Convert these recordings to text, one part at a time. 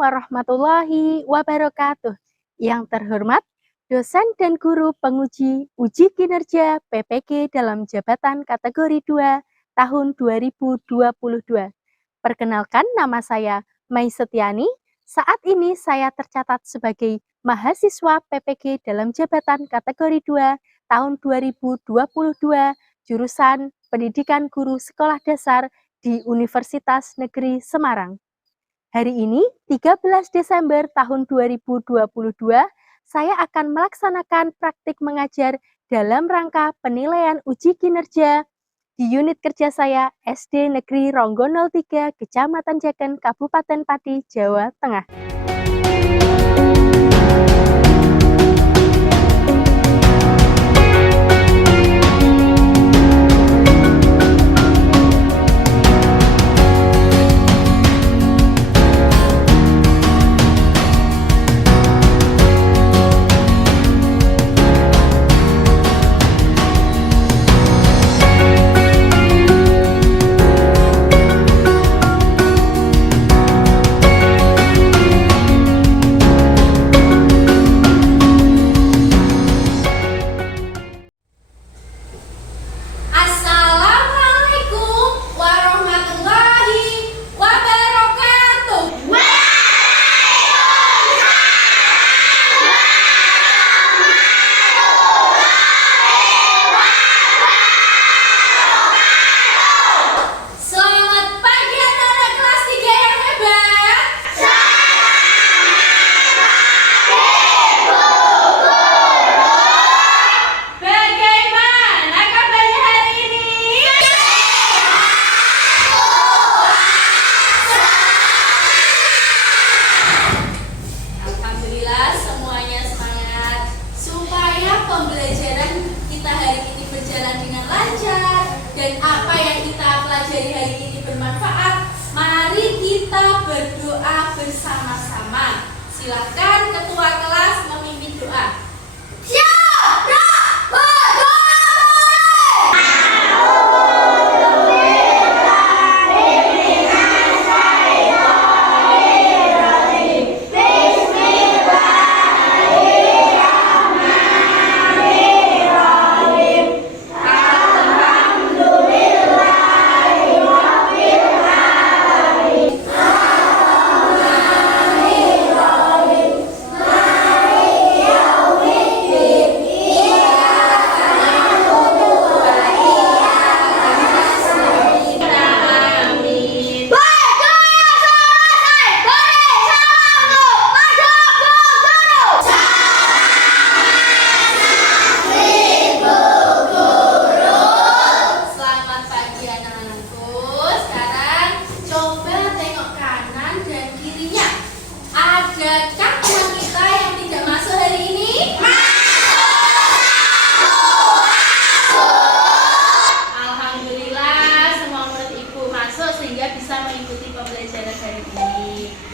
warahmatullahi wabarakatuh. Yang terhormat, dosen dan guru penguji uji kinerja PPG dalam jabatan kategori 2 tahun 2022. Perkenalkan, nama saya Mai Setiani. Saat ini saya tercatat sebagai mahasiswa PPG dalam jabatan kategori 2 tahun 2022, jurusan Pendidikan Guru Sekolah Dasar di Universitas Negeri Semarang. Hari ini, 13 Desember tahun 2022, saya akan melaksanakan praktik mengajar dalam rangka penilaian uji kinerja di unit kerja saya SD Negeri Ronggo 03, Kecamatan Jaken, Kabupaten Pati, Jawa Tengah. Dan apa yang kita pelajari hari ini bermanfaat, mari kita berdoa bersama-sama. Silakan ketua kelas memimpin doa.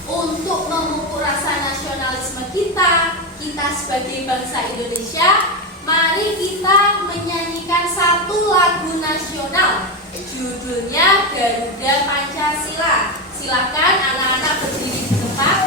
Untuk memupuk rasa nasionalisme kita sebagai bangsa Indonesia, mari kita menyanyikan satu lagu nasional. Judulnya Garuda Pancasila. Silakan anak-anak berdiri di tempat.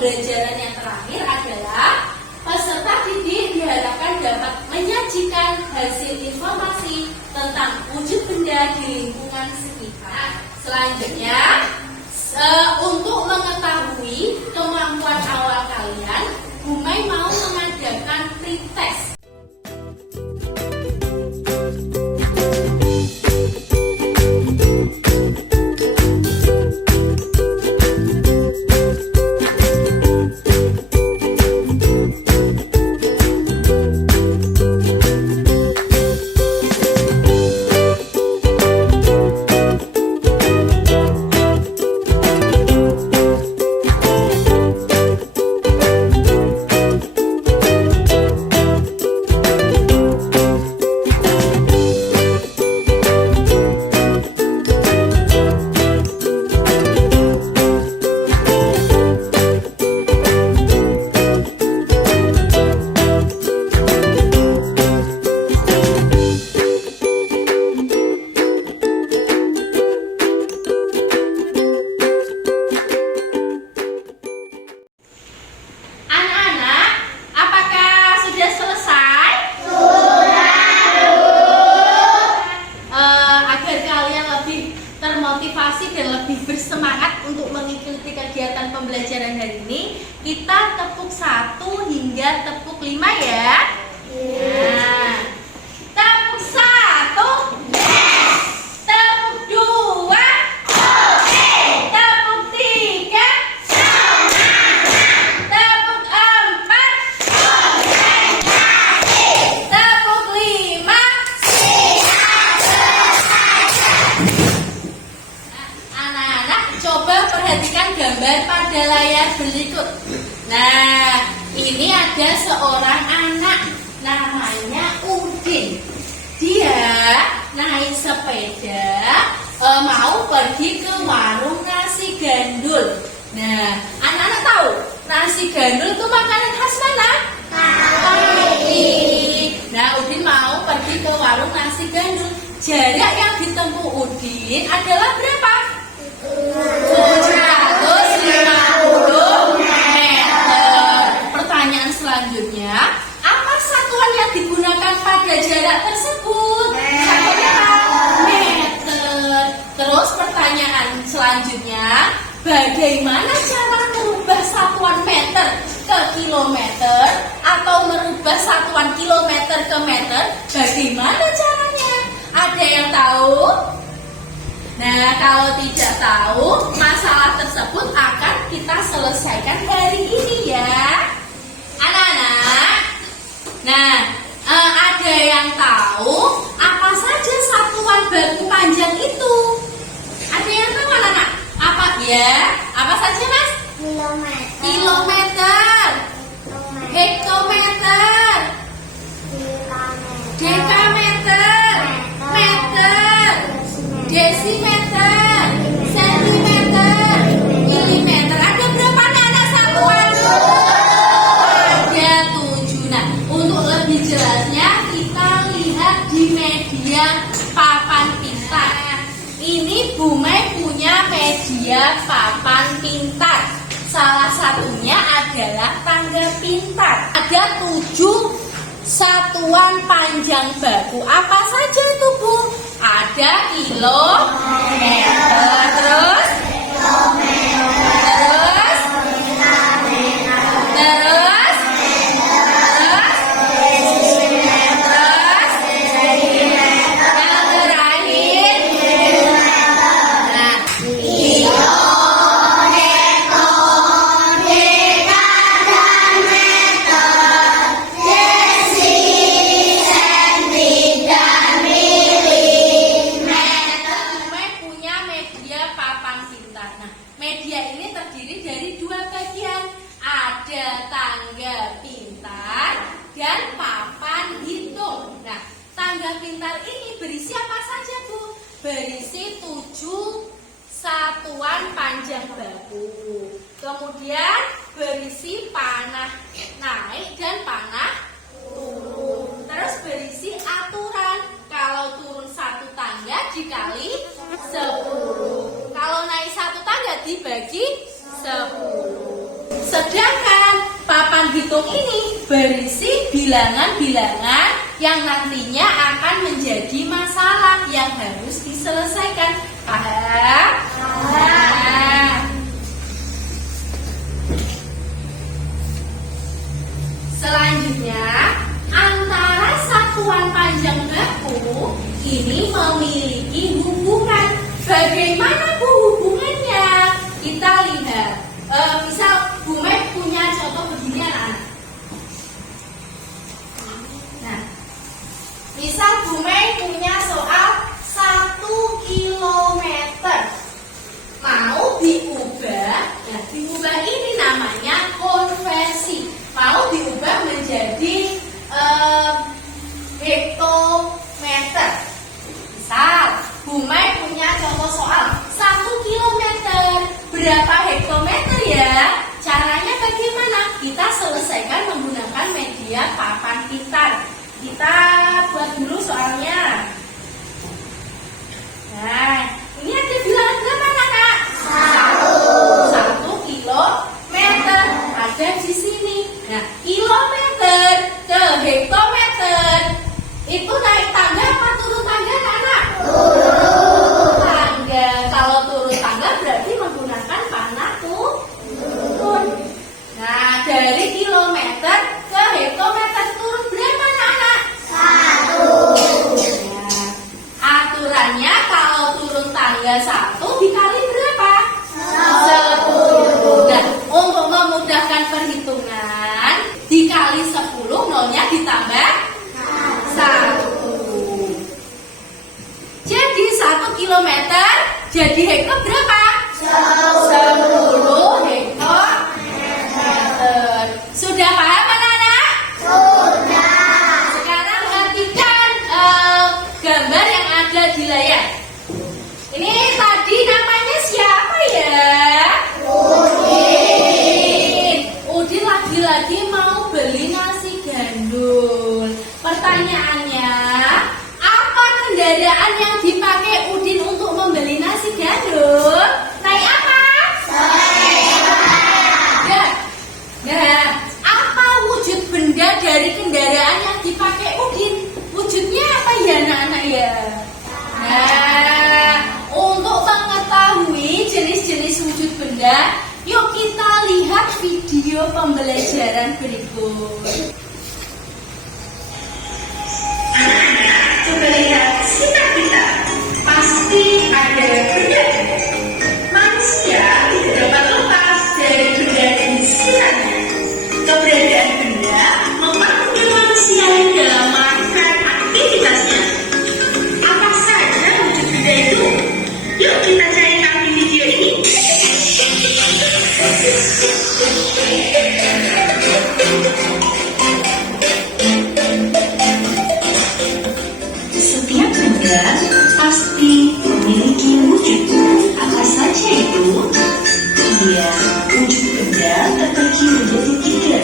pembelajaran yang terakhir adalah peserta didik diharapkan dapat menyajikan hasil informasi tentang wujud benda di lingkungan sekitar. Selanjutnya, untuk mengetahui kemampuan awal kalian, Bu Mai mau mengadakan pretest. Termotivasi dan lebih bersemangat untuk mengikuti kegiatan pembelajaran hari ini, kita tepuk 1 hingga tepuk 5 ya. Nah, tepuk 1, yes. Tepuk 2, oke. Tepuk 3, semangat. Tepuk 4, konsentrasi. Tepuk 5, coba perhatikan gambar pada layar berikut. Nah, ini ada seorang anak namanya Udin. Dia naik sepeda mau pergi ke warung nasi gandul. Nah, anak-anak tahu nasi gandul itu makanan khas mana? Nah, Udin mau pergi ke warung nasi gandul. Jarak yang ditempuh Udin adalah berapa? 750 meter. Pertanyaan selanjutnya, apa satuan yang digunakan pada jarak tersebut? Meter. Terus pertanyaan selanjutnya, bagaimana cara merubah satuan meter ke kilometer atau merubah satuan kilometer ke meter? Bagaimana caranya? Ada yang tahu? Nah, kalau tidak tahu, masalah tersebut akan kita selesaikan hari ini ya, anak-anak. Nah, ada yang tahu apa saja satuan baku panjang itu? Ada yang tahu anak-anak? Apa ya? Apa saja mas? Kilometer, hektometer, dekameter, meter, desimeter, sentimeter, milimeter. Ada berapa anak satuan? Ada 7. Nah, untuk lebih jelasnya kita lihat di media papan pintar. Ini Bu Mai punya media papan pintar. Salah satunya adalah tangga pintar. Ada 7 satuan panjang baku. Apa saja itu Bu? Ada kilometer, terus berisi 7 satuan panjang baku. Kemudian berisi panah naik dan panah turun. Terus berisi aturan. Kalau turun 1 tangga dikali 10. Kalau naik 1 tangga dibagi 10. hitung ini berisi bilangan-bilangan yang nantinya akan menjadi masalah yang harus diselesaikan. Paham? Nah, selanjutnya, antara satuan panjang baku ini memiliki hubungan. Bagaimana hubungannya? Kita lihat. Misal Bu Mek punya contoh begini anak-anak. Nah, misal Bu Mek punya soal 1 kilometer. Mau diubah, nah diubah ini namanya konversi. Mau diubah menjadi hektometer. Misal, Bu Mai punya contoh soal 1 kilometer. Berapa hektometer ya? Caranya bagaimana? Kita selesaikan menggunakan media papan pintar. Kita buat dulu soalnya. Nah, ini ada bilangan berapa Kak? 1 kilometer. Ada di sini. Nah, kilometer ke hektometer itu naik tangga apa turun tangga anak? Turun tangga. Kalau turun tangga berarti menggunakan panah turun. Nah, dari kilometer ke hektometer turun berapa anak? 1. Nah, aturannya kalau turun tangga 1 dikali berapa? 10. Nah, untuk memudahkan perhitungan, dikali 10, nolnya ditambah 1. Jadi 1 kilometer jadi hekto berapa? 10 hektometer. Sudah paham anak-anak? Sudah. Sekarang perhatikan gambar yang ada di layar. Ini tadi namanya siapa ya? Udin lagi-lagi mau beli nasi gandul. Pertanyaannya, apa kendaraan yang dipakai Udin untuk membeli nasi gandul? Naik apa? Sepeda. Nah, apa wujud benda dari kendaraan yang dipakai Udin? Wujudnya apa ya anak-anak ya? Nah, untuk mengetahui jenis-jenis wujud benda, yuk kita lihat video pembelajaran berikut. Coba lihat sinar kita. Pasti ada benda. Manusia tidak dapat lepas dari benda dan sinarnya. Keberadaan benda mempermudah manusia dalam melakukan aktivitasnya. Apa saja wujud benda itu? Yuk kita cari tahu di video ini. Setiap benda pasti memiliki wujud. Apa saja itu? Ya, wujud benda terbagi menjadi 3,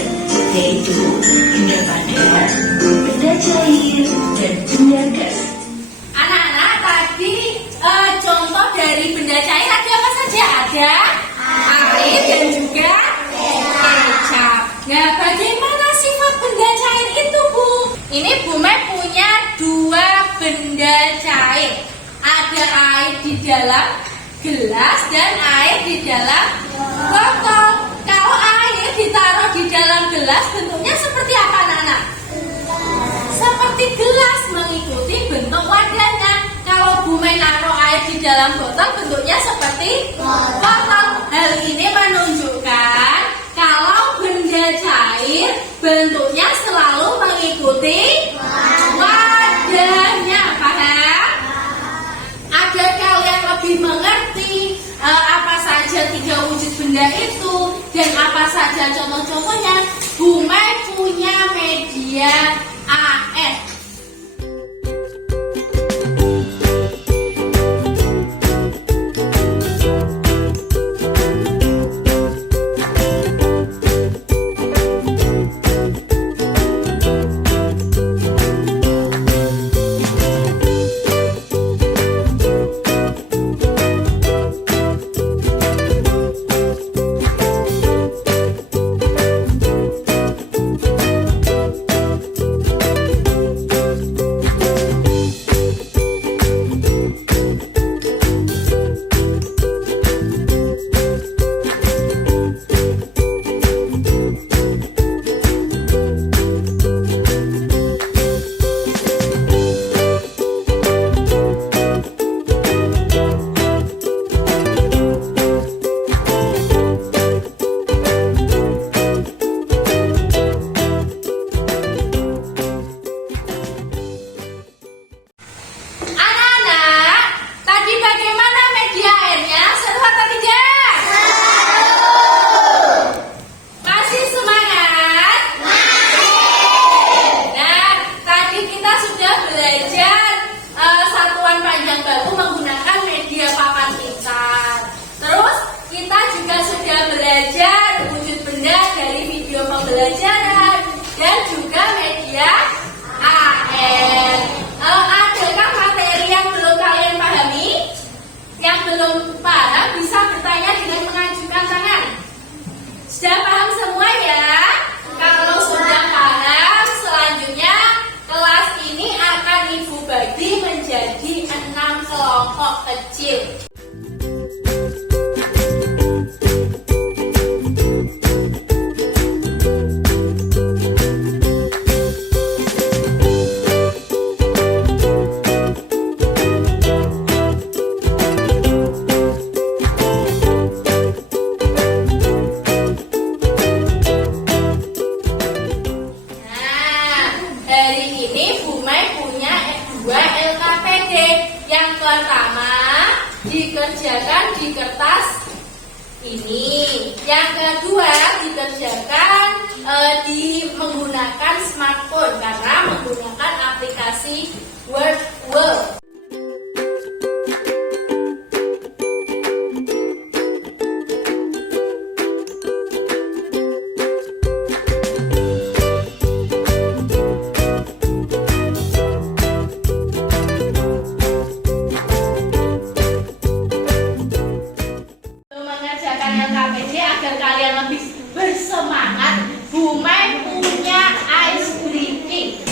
yaitu benda padat, benda cair, dan benda gas. Anak-anak, tadi contoh dari benda cair ada apa saja? Ada air dan juga kecap. Nah, bagaimana sifat benda cair itu, Bu? Ini Bu Mai punya 2 benda cair. Ada air di dalam gelas dan air di dalam botol. Kalau air ditaruh di dalam gelas, bentuknya seperti apa, anak-anak? Seperti gelas, mengikuti bentuk wadahnya. Kalau Bu Mai naruh air di dalam botol, bentuknya seperti botol. Hal ini menunjukkan kalau benda cair bentuknya selalu mengikuti wadahnya. Paham? Agar kalian lebih mengerti apa saja 3 wujud benda itu dan apa saja contoh-contohnya, Bu Mai punya media AS. kelompok kecil. Hari ini Bu Mai punya dua LKPD. Yang pertama dikerjakan di kertas ini. Yang kedua dikerjakan menggunakan smartphone karena menggunakan aplikasi Word. Mengerjakan LKPD agar kalian lebih bersemangat, Bu Mai punya ice breaking.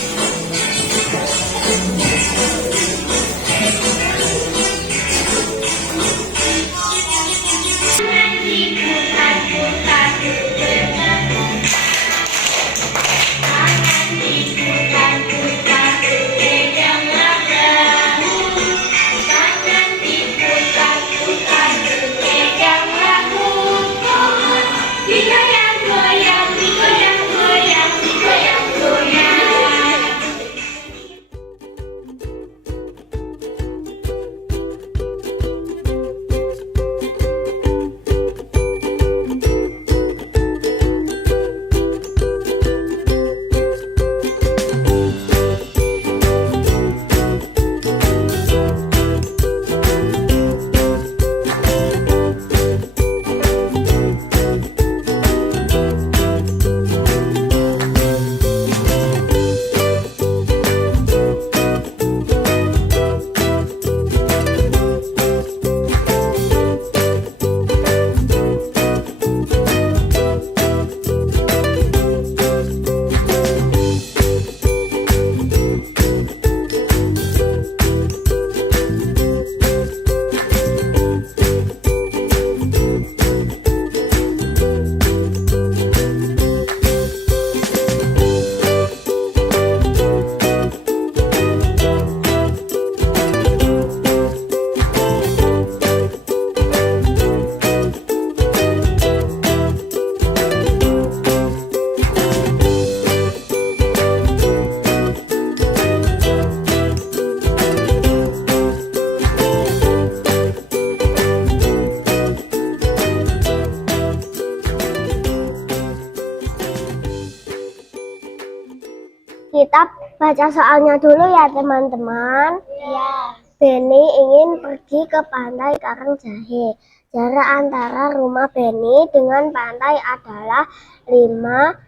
Kita baca soalnya dulu ya teman-teman. Iya. Beni ingin pergi ke pantai Karangjahe. Jarak antara rumah Beni dengan pantai adalah 5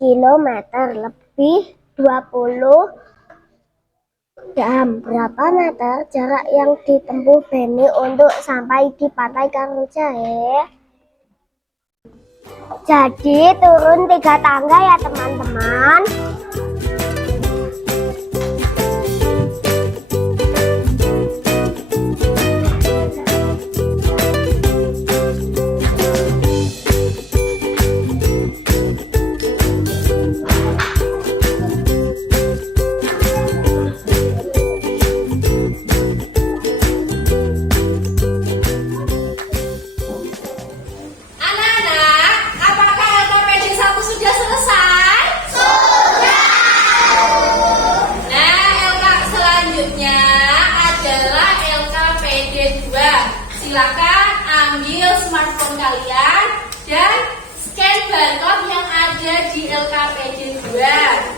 km lebih 20 jam. Berapa meter jarak yang ditempuh Beni untuk sampai di pantai Karangjahe? Jadi turun 3 tangga ya teman-teman. Anak-anak, apakah LKPD 1 sudah selesai? Sudah. Nah, selanjutnya adalah LKPD 2. Silakan ambil smartphone kalian dan scan barcode yang ada di LKPD 2.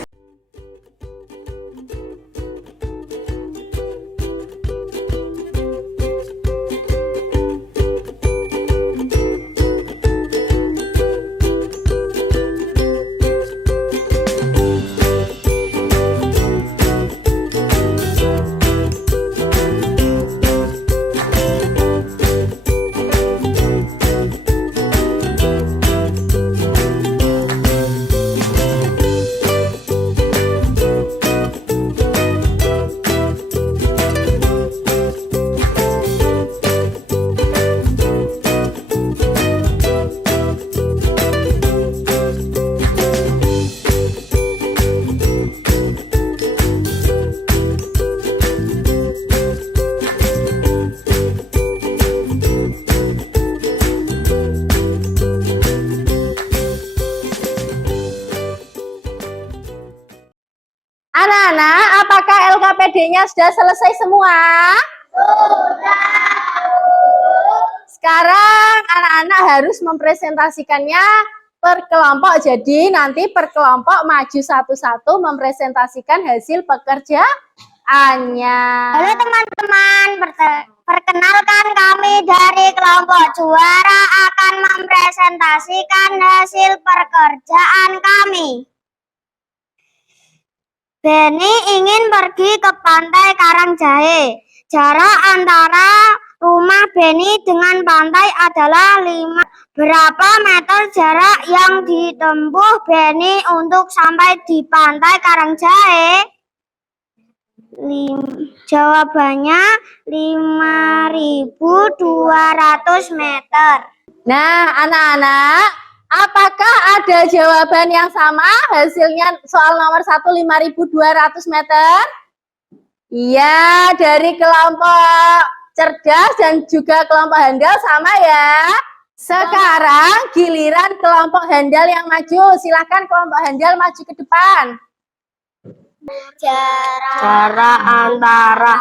PPD-nya sudah selesai semua? Sekarang anak-anak harus mempresentasikannya per kelompok. Jadi nanti per kelompok maju satu-satu mempresentasikan hasil pekerjaannya. Halo teman-teman, perkenalkan kami dari kelompok juara akan mempresentasikan hasil pekerjaan kami. Beni ingin pergi ke pantai Karangjahe. Jarak antara rumah Beni dengan pantai adalah 5. Berapa meter jarak yang ditempuh Beni untuk sampai di pantai Karangjahe? Jawabannya 5.200 meter. Nah, anak-anak, apakah ada jawaban yang sama? Hasilnya soal nomor 1 5.200 meter? Iya, dari kelompok cerdas dan juga kelompok handal sama ya. Sekarang giliran kelompok handal yang maju. Silahkan kelompok handal maju ke depan. Jarak antara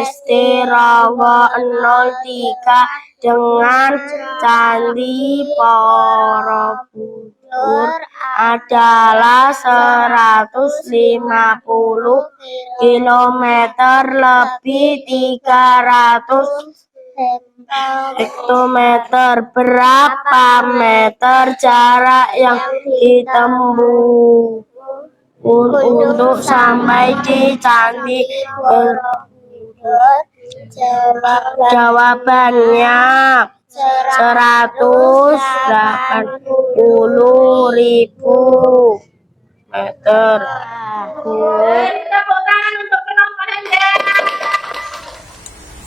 SD Rowo 03 dengan Candi Borobudur adalah 150 km lebih 300 hektometer. Berapa meter jarak yang ditempuh untuk sampai di Candi Borobudur? Jawabannya 180.000 meter. Tepuk tangan untuk kelompok handal.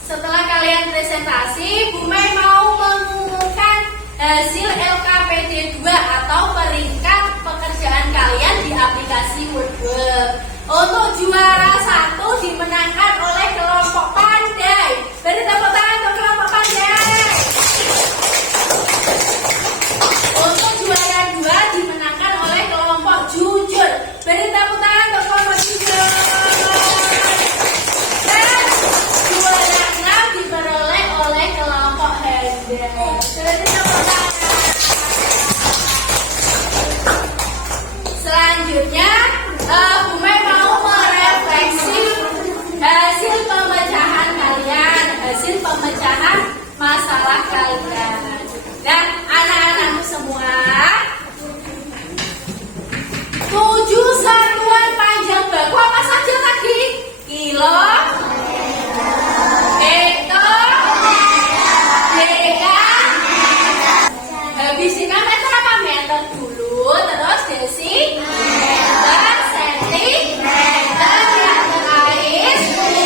Setelah kalian presentasi, Bu Mei mau mengumumkan hasil LKPD 2 atau peringkat pekerjaan kalian di aplikasi Wordbook. Untuk juara 1 dimenangkan oleh kelompok pandai. Beri tepuk tangan untuk kelompok pandai. Untuk juara 2 dimenangkan oleh kelompok jujur. Beri tepuk tangan untuk kelompok jujur. Dan juara 6 diperoleh oleh kelompok handal. Beri tepuk tangan. Selanjutnya, Bu Mei mau merefleksi hasil pemecahan kalian, hasil pemecahan masalah kalian. Dan anak-anakku semua, 7 satuan panjang baku apa saja tadi? Kilo, hektar, deka. Habisin meter apa meter dulu, terus desi, meter, senti, meter, air,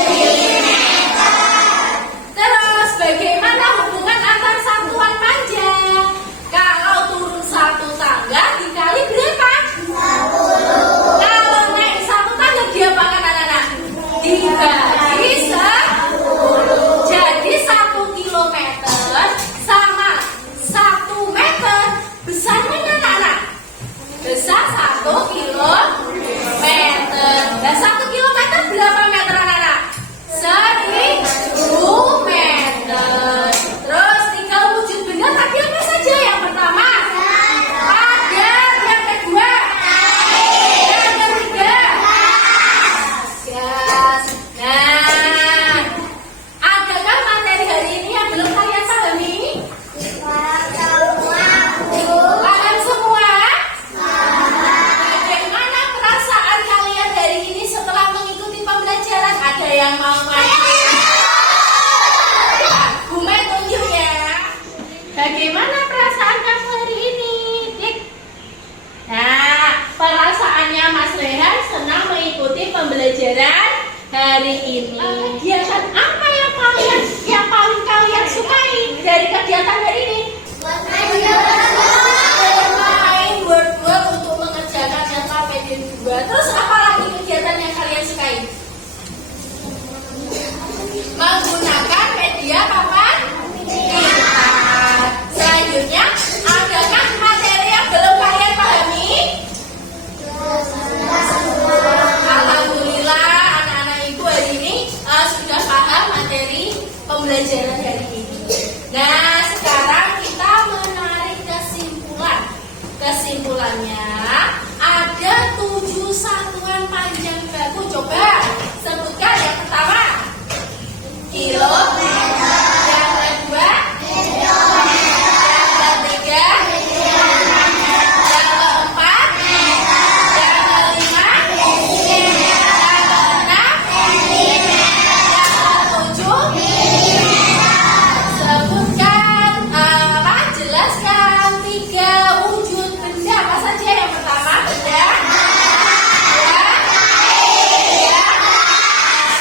milimeter. Terus bagaimana hubungan antar satuan panjang? Kalau turun satu tangga dikali berapa? 10. Kalau naik satu tangga diapakan anak-anak? Dibagi 10. Jadi 1 kilometer sama 1 meter. Besarnya anak-anak? Besar 1 kilometer. Nah, 1 kilometer berapa meter anak-anak? 1.000 meter. Terus tinggal wujud benar tadi apa saja? Yang pertama padat, yang kedua yang ketiga gas. Nah, adakah materi hari ini yang belum kalian pahami? Paham semua? Bagaimana perasaan kalian hari ini setelah mengikuti pembelajaran? Ada yang mau maju? Bu Mei tunjuk ya. Bagaimana perasaan kamu hari ini, Dik? Nah, perasaannya Mas Rehan senang mengikuti pembelajaran hari ini. Kegiatan apa yang paling kalian sukai dari kegiatan hari ini? Bermain Wordbook untuk mengerjakan LKPD 2. Terus apa lagi kegiatan yang kalian sukai? Menggunakan media papan pintar. Selanjutnya, adakah materi yang belum kalian pahami? Alhamdulillah, anak-anak ibu hari pembelajaran hari ini. Nah, sekarang kita menarik kesimpulan. Kesimpulannya ada 7 satuan panjang baku. Coba sebutkan yang pertama. Kilometer. Yang kedua. Yang ketiga. Yang keempat. Yang kelima. Yang keenam. Yang ketujuh. Sebutkan jelaskan 3 wujud benda. Apa saja? Yang pertama benda.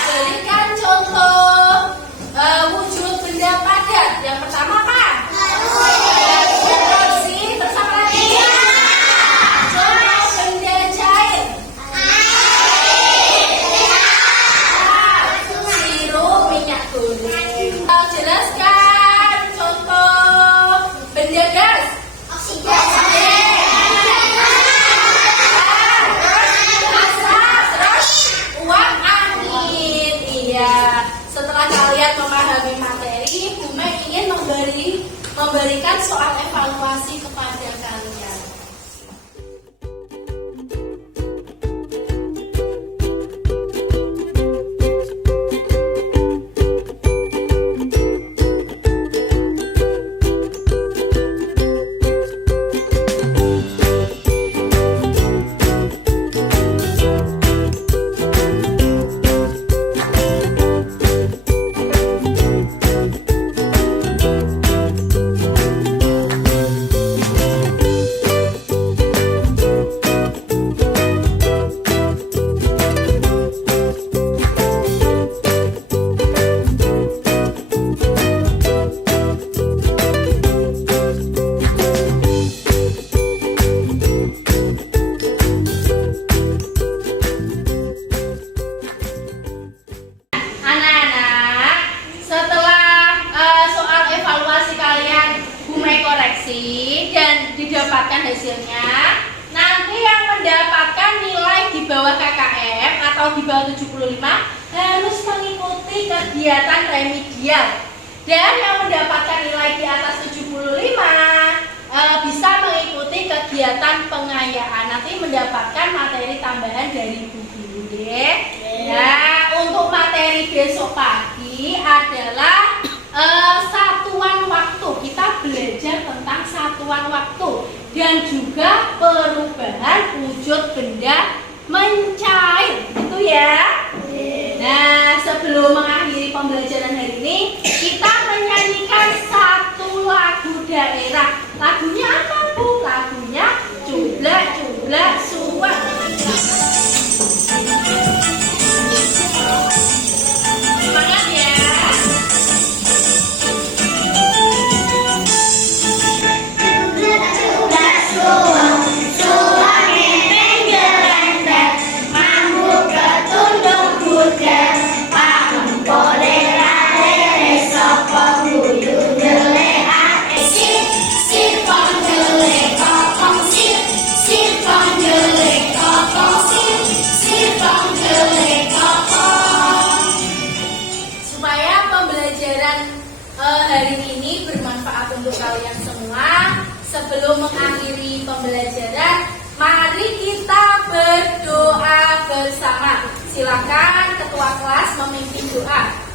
Berikan contoh wujud benda padat. Yang pertama apa? Kursi. Terus apa lagi? Contoh benda cair. Sirup, minyak goreng. Jelaskan contoh benda gas. Uap angin. Iya. Setelah kalian memahami materi, Bu Mei ingin memberikan soal evaluasi kepada kalian. Anak-anak, setelah soal evaluasi kalian Bu Mei koreksi dan didapatkan hasilnya, nanti yang mendapatkan nilai di bawah KKM atau di bawah 75 harus mengikuti kegiatan remedial. Dan yang mendapatkan nilai di atas 75 bisa mengikuti kegiatan pengayaan. Nanti mendapatkan materi tambahan dari Bu Guru deh. Nah, untuk materi besok pagi adalah satuan waktu. Kita belajar tentang satuan waktu dan juga perubahan wujud benda mencair, gitu ya. Nah, sebelum mengakhiri pembelajaran hari ini, kita menyanyikan satu lagu daerah. Lagunya apa, Bu? Lagunya Cublak Cublak Suwak. Semangat ya. Supaya pembelajaran hari ini bermanfaat untuk kalian semua, sebelum mengakhiri pembelajaran, mari kita berdoa bersama. Silakan ketua kelas memimpin doa.